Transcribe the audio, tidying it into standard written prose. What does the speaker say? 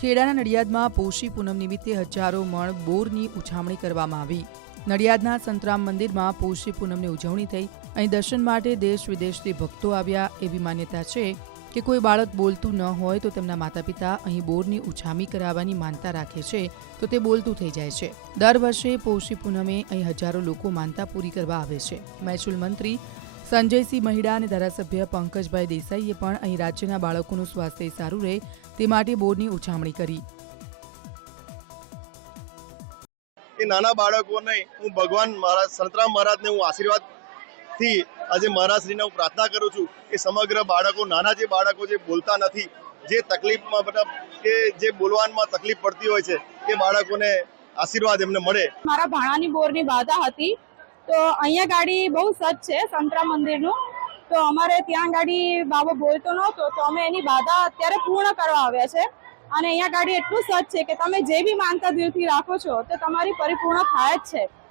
ખેડાના નડિયાદમાં પોષી પૂનમ નિમિત્તે હજારો મણ બોરની ઉછામણી કરવામાં આવી। નડિયાદના સંતરામ મંદિરમાં પોષી પૂનમની ઉજવણી થઈ। અહીં દર્શન માટે દેશ વિદેશથી ભક્તો આવ્યા। એવી માન્યતા છે કે કોઈ બાળક બોલતું ન હોય તો તેમના માતા પિતા અહીં બોરની ઉછામણી કરાવવાની માનતા રાખે છે તો તે બોલતું થઈ જાય છે। દર વર્ષે પોષી પૂનમે અહીં હજારો લોકો માનતા પૂરી કરવા આવે છે। મહેસૂલ મંત્રી સંજયસિંહ મહિડા અને ધારાસભ્ય પંકજભાઈ દેસાઈએ પણ અહીં રાજ્યના બાળકોનું સ્વાસ્થ્ય સારું રહે તે માટે બોરની ઉછામણી કરી। નાના બાળકોને હું ભગવાન સંતરામ મહારાજને હું આશીર્વાદથી આજે મહારાજશ્રીને હું પ્રાર્થના કરું છું કે સમગ્ર બાળકો, નાના જે બાળકો જે બોલતા નથી, જે તકલીફમાં મતલબ કે જે બોલવામાં તકલીફ પડતી હોય છે, એ બાળકોને આશીર્વાદ એમને મળે। મારા ભાણાની બોરની બાધા હતી તો અહીંયા ગાડી બહુ સચ છે સંતરામ મંદિરનું, તો અમારે ત્યાં ગાડી બાબો બોલતો નહોતો તો અમે એની બાધા અત્યારે પૂર્ણ કરવા આવ્યા છે। અને અહીંયા ગાડી એટલું સચ છે કે તમે જે બી માનતા દિલથી રાખો છો તો તમારી પરિપૂર્ણ થાય જ છે।